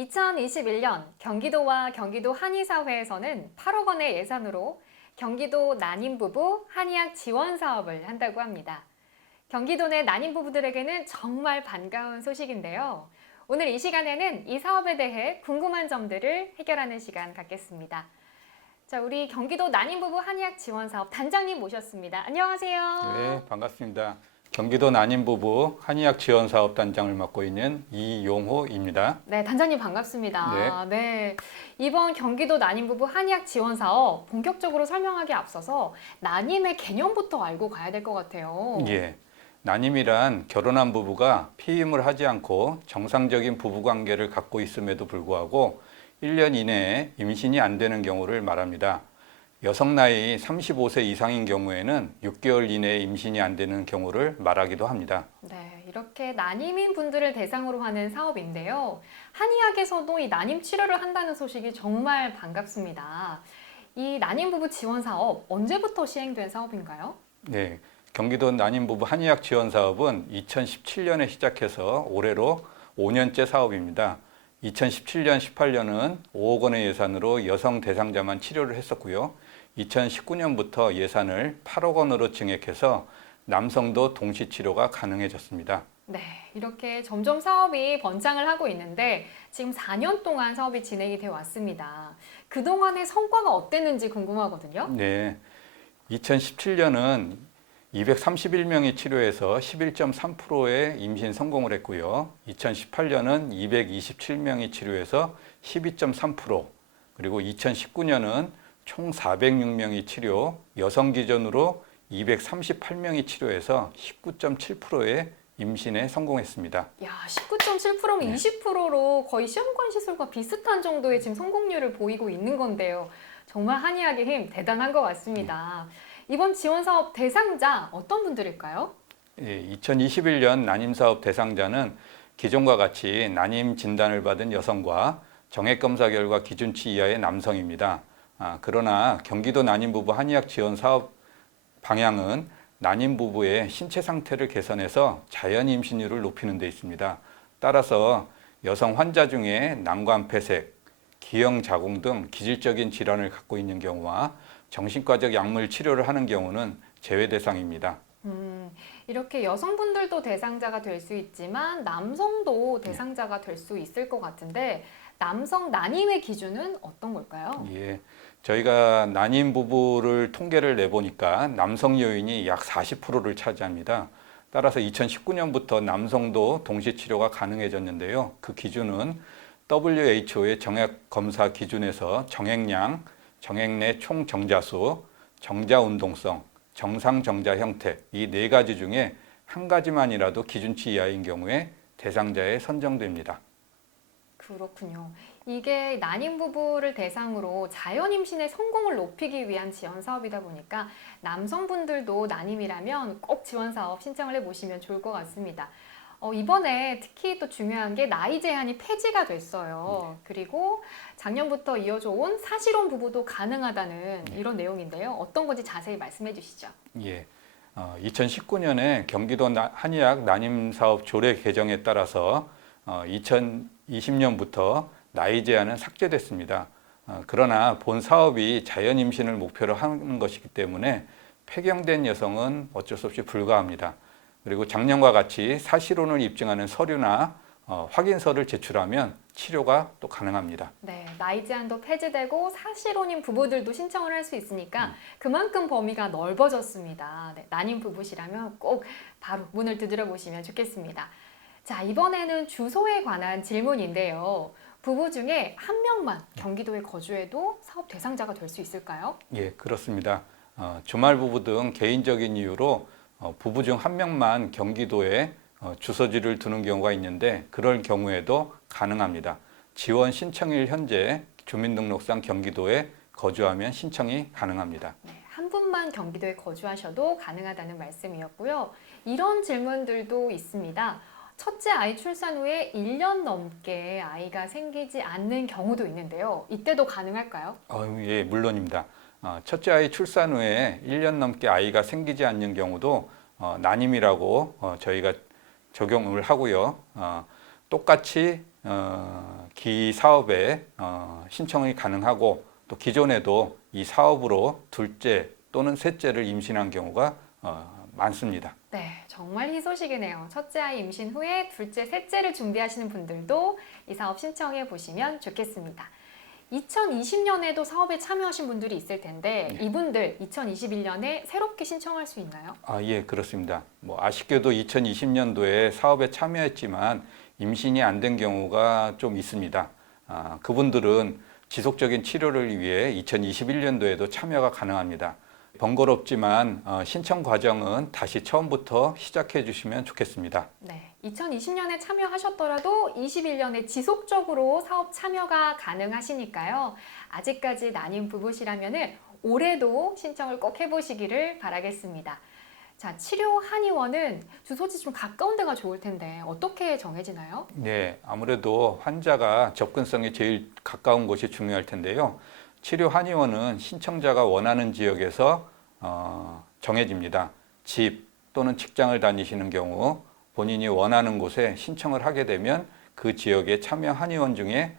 2021년 경기도와 경기도 한의사회에서는 8억 원의 예산으로 경기도 난임부부 한의학 지원 사업을 한다고 합니다. 경기도 내 난임 부부들에게는 정말 반가운 소식인데요. 오늘 이 시간에는 이 사업에 대해 궁금한 점들을 해결하는 시간 갖겠습니다. 자, 우리 경기도 난임 부부 한의학 지원 사업 단장님 모셨습니다. 안녕하세요. 네, 반갑습니다. 경기도 난임부부 한의학 지원사업단장을 맡고 있는 이용호입니다. 네, 단장님 반갑습니다. 네. 이번 경기도 난임부부 한의학 지원 사업 본격적으로 설명하기 앞서서 난임의 개념부터 알고 가야 될 것 같아요. 예, 난임이란 결혼한 부부가 피임을 하지 않고 정상적인 부부관계를 갖고 있음에도 불구하고 1년 이내에 임신이 안 되는 경우를 말합니다. 여성 나이 35세 이상인 경우에는 6개월 이내에 임신이 안 되는 경우를 말하기도 합니다. 네, 이렇게 난임인 분들을 대상으로 하는 사업인데요. 한의학에서도 이 난임 치료를 한다는 소식이 정말 반갑습니다. 이 난임 부부 지원 사업 언제부터 시행된 사업인가요? 네, 경기도 난임부부 한의학 지원사업은 2017년에 시작해서 올해로 5년째 사업입니다. 2017년, 18년은 5억 원의 예산으로 여성 대상자만 치료를 했었고요. 2019년부터 예산을 8억 원으로 증액해서 남성도 동시 치료가 가능해졌습니다. 네, 이렇게 점점 사업이 번창을 하고 있는데 지금 4년 동안 사업이 진행이 되어 왔습니다. 그동안의 성과가 어땠는지 궁금하거든요. 네, 2017년은 231명이 치료해서 11.3%의 임신 성공을 했고요. 2018년은 227명이 치료해서 12.3%, 그리고 2019년은 총 406명이 치료, 여성 기준으로 238명이 치료해서 19.7%의 임신에 성공했습니다. 야, 19.7%면 네. 20%로 거의 시험관 시술과 비슷한 정도의 지금 성공률을 보이고 있는 건데요. 정말 한의학의 힘 대단한 것 같습니다. 이번 지원 사업 대상자 어떤 분들일까요? 예, 2021년 난임사업 대상자는 기존과 같이 난임 진단을 받은 여성과 정액검사 결과 기준치 이하의 남성입니다. 그러나 경기도 난임부부 한의학 지원 사업 방향은 난임부부의 신체 상태를 개선해서 자연 임신율을 높이는 데 있습니다. 따라서 여성 환자 중에 난관폐색, 기형자궁 등 기질적인 질환을 갖고 있는 경우와 정신과적 약물 치료를 하는 경우는 제외 대상입니다. 이렇게 여성분들도 대상자가 될 수 있지만 남성도 대상자가 될 수 있을 것 같은데 남성 난임의 기준은 어떤 걸까요? 예, 저희가 난임 부부를 통계를 내보니까 남성 요인이 약 40%를 차지합니다. 따라서 2019년부터 남성도 동시 치료가 가능해졌는데요. 그 기준은 WHO의 정액 검사 기준에서 정액량, 정액 내 총 정자수, 정자 운동성, 정상 정자 형태 이 네 가지 중에 한 가지만이라도 기준치 이하인 경우에 대상자에 선정됩니다. 그렇군요. 이게 난임 부부를 대상으로 자연 임신의 성공을 높이기 위한 지원 사업이다 보니까 남성분들도 난임이라면 꼭 지원 사업 신청을 해보시면 좋을 것 같습니다. 이번에 특히 또 중요한 게 나이 제한이 폐지가 됐어요. 그리고 작년부터 이어져 온 사실혼 부부도 가능하다는 이런 내용인데요. 어떤 건지 자세히 말씀해 주시죠. 예, 2019년에 경기도 한의학 난임사업 조례 개정에 따라서 2020년부터 나이 제한은 삭제됐습니다. 그러나 본 사업이 자연 임신을 목표로 하는 것이기 때문에 폐경된 여성은 어쩔 수 없이 불가합니다. 그리고 작년과 같이 사실혼을 입증하는 서류나 확인서를 제출하면 치료가 또 가능합니다. 네, 나이 제한도 폐지되고 사실혼인 부부들도 신청을 할 수 있으니까 그만큼 범위가 넓어졌습니다. 네, 난임 부부시라면 꼭 바로 문을 두드려 보시면 좋겠습니다. 자, 이번에는 주소에 관한 질문인데요. 부부 중에 한 명만 경기도에 거주해도 사업 대상자가 될 수 있을까요? 예, 그렇습니다. 주말 부부 등 개인적인 이유로 부부 중 한 명만 경기도에 주소지를 두는 경우가 있는데 그럴 경우에도 가능합니다. 지원 신청일 현재 주민등록상 경기도에 거주하면 신청이 가능합니다. 네, 한 분만 경기도에 거주하셔도 가능하다는 말씀이었고요. 이런 질문들도 있습니다. 첫째 아이 출산 후에 1년 넘게 아이가 생기지 않는 경우도 있는데요. 이때도 가능할까요? 예, 물론입니다. 첫째 아이 출산 후에 1년 넘게 아이가 생기지 않는 경우도 난임이라고 저희가 적용을 하고요. 똑같이 기 사업에 신청이 가능하고 또 기존에도 이 사업으로 둘째 또는 셋째를 임신한 경우가 많습니다. 네, 정말 희소식이네요. 첫째 아이 임신 후에 둘째, 셋째를 준비하시는 분들도 이 사업 신청해 보시면 좋겠습니다. 2020년에도 사업에 참여하신 분들이 있을 텐데 이분들 2021년에 새롭게 신청할 수 있나요? 예, 그렇습니다. 아쉽게도 2020년도에 사업에 참여했지만 임신이 안 된 경우가 좀 있습니다. 그분들은 지속적인 치료를 위해 2021년도에도 참여가 가능합니다. 번거롭지만 신청 과정은 다시 처음부터 시작해 주시면 좋겠습니다. 네, 2020년에 참여하셨더라도 21년에 지속적으로 사업 참여가 가능하시니까요. 아직까지 난임 부부시라면 올해도 신청을 꼭 해보시기를 바라겠습니다. 자, 치료 한의원은 주소지 좀 가까운 데가 좋을 텐데 어떻게 정해지나요? 네, 아무래도 환자가 접근성이 제일 가까운 곳이 중요할 텐데요. 치료 한의원은 신청자가 원하는 지역에서 정해집니다. 집 또는 직장을 다니시는 경우 본인이 원하는 곳에 신청을 하게 되면 그 지역의 참여 한의원 중에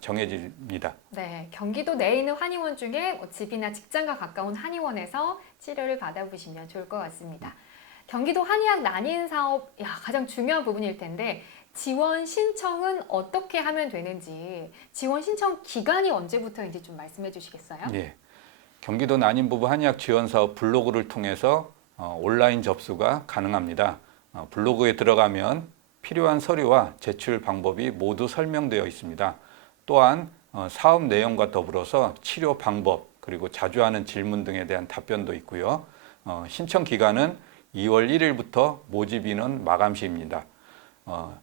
정해집니다. 네, 경기도 내에 있는 한의원 중에 집이나 직장과 가까운 한의원에서 치료를 받아보시면 좋을 것 같습니다. 경기도 한의학 난임 사업 가장 중요한 부분일 텐데 지원 신청은 어떻게 하면 되는지 지원 신청 기간이 언제부터인지 좀 말씀해 주시겠어요? 네, 경기도 난임부부 한의학 지원사업 블로그를 통해서 온라인 접수가 가능합니다. 블로그에 들어가면 필요한 서류와 제출 방법이 모두 설명되어 있습니다. 또한 사업 내용과 더불어서 치료 방법 그리고 자주 하는 질문 등에 대한 답변도 있고요. 신청 기간은 2월 1일부터 모집 인원 마감 시입니다.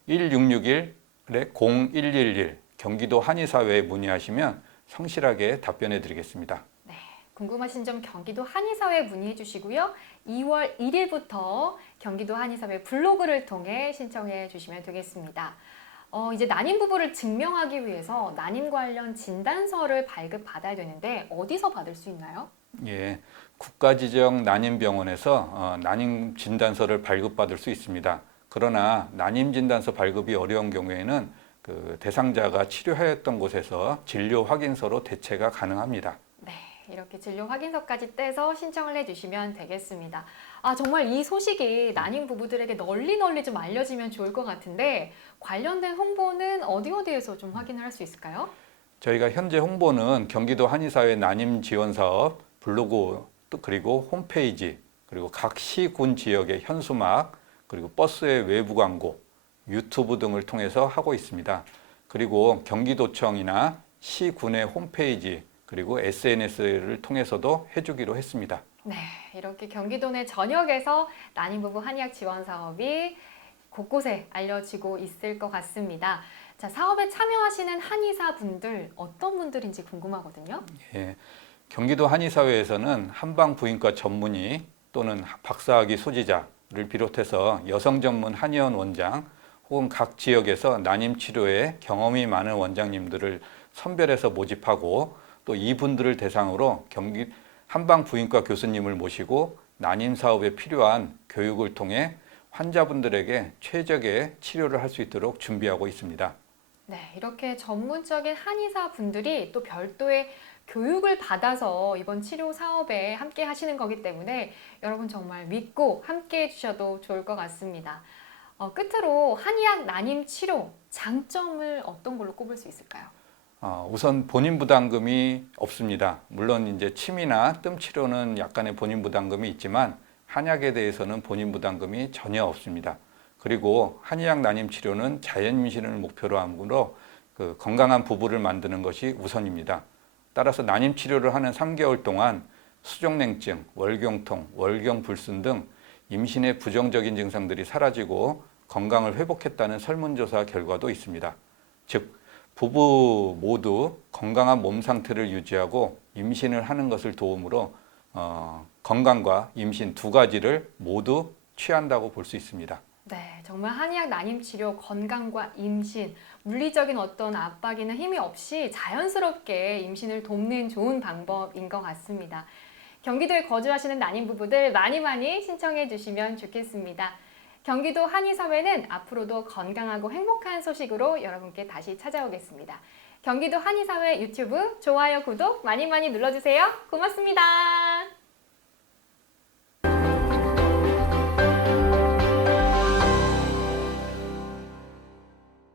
1661-0111 경기도 한의사회에 문의하시면 성실하게 답변해 드리겠습니다. 네, 궁금하신 점 경기도 한의사회에 문의해 주시고요. 2월 1일부터 경기도 한의사회 블로그를 통해 신청해 주시면 되겠습니다. 이제 난임 부부를 증명하기 위해서 난임 관련 진단서를 발급받아야 되는데 어디서 받을 수 있나요? 예, 국가지정 난임병원에서 난임 진단서를 발급받을 수 있습니다. 그러나 난임 진단서 발급이 어려운 경우에는 그 대상자가 치료하였던 곳에서 진료 확인서로 대체가 가능합니다. 네, 이렇게 진료 확인서까지 떼서 신청을 해주시면 되겠습니다. 정말 이 소식이 난임 부부들에게 널리 좀 알려지면 좋을 것 같은데 관련된 홍보는 어디에서 좀 확인을 할 수 있을까요? 저희가 현재 홍보는 경기도 한의사회 난임 지원 사업 블로그 그리고 홈페이지 그리고 각 시, 군 지역의 현수막 그리고 버스의 외부 광고, 유튜브 등을 통해서 하고 있습니다. 그리고 경기도청이나 시, 군의 홈페이지 그리고 SNS를 통해서도 해주기로 했습니다. 네, 이렇게 경기도 내 전역에서 난임 부부 한의학 지원 사업이 곳곳에 알려지고 있을 것 같습니다. 자, 사업에 참여하시는 한의사 분들 어떤 분들인지 궁금하거든요. 예, 경기도 한의사회에서는 한방부인과 전문의 또는 박사학위 소지자를 비롯해서 여성 전문 한의원 원장 혹은 각 지역에서 난임 치료에 경험이 많은 원장님들을 선별해서 모집하고 또 이분들을 대상으로 한방부인과 교수님을 모시고 난임 사업에 필요한 교육을 통해 환자분들에게 최적의 치료를 할 수 있도록 준비하고 있습니다. 네, 이렇게 전문적인 한의사 분들이 또 별도의 교육을 받아서 이번 치료 사업에 함께 하시는 거기 때문에 여러분 정말 믿고 함께 해주셔도 좋을 것 같습니다. 끝으로 한의학 난임 치료 장점을 어떤 걸로 꼽을 수 있을까요? 우선 본인 부담금이 없습니다. 물론 이제 침이나 뜸 치료는 약간의 본인 부담금이 있지만 한약에 대해서는 본인 부담금이 전혀 없습니다. 그리고 한의학 난임 치료는 자연 임신을 목표로 하므로 그 건강한 부부를 만드는 것이 우선입니다. 따라서 난임 치료를 하는 3개월 동안 수족냉증, 월경통, 월경불순 등 임신의 부정적인 증상들이 사라지고 건강을 회복했다는 설문조사 결과도 있습니다. 즉, 부부 모두 건강한 몸 상태를 유지하고 임신을 하는 것을 도움으로 건강과 임신 두 가지를 모두 취한다고 볼 수 있습니다. 네, 정말 한의학 난임 치료, 건강과 임신, 물리적인 어떤 압박이나 힘이 없이 자연스럽게 임신을 돕는 좋은 방법인 것 같습니다. 경기도에 거주하시는 난임 부부들 많이 신청해 주시면 좋겠습니다. 경기도 한의사회는 앞으로도 건강하고 행복한 소식으로 여러분께 다시 찾아오겠습니다. 경기도 한의사회 유튜브 좋아요, 구독 많이 많이 눌러주세요. 고맙습니다.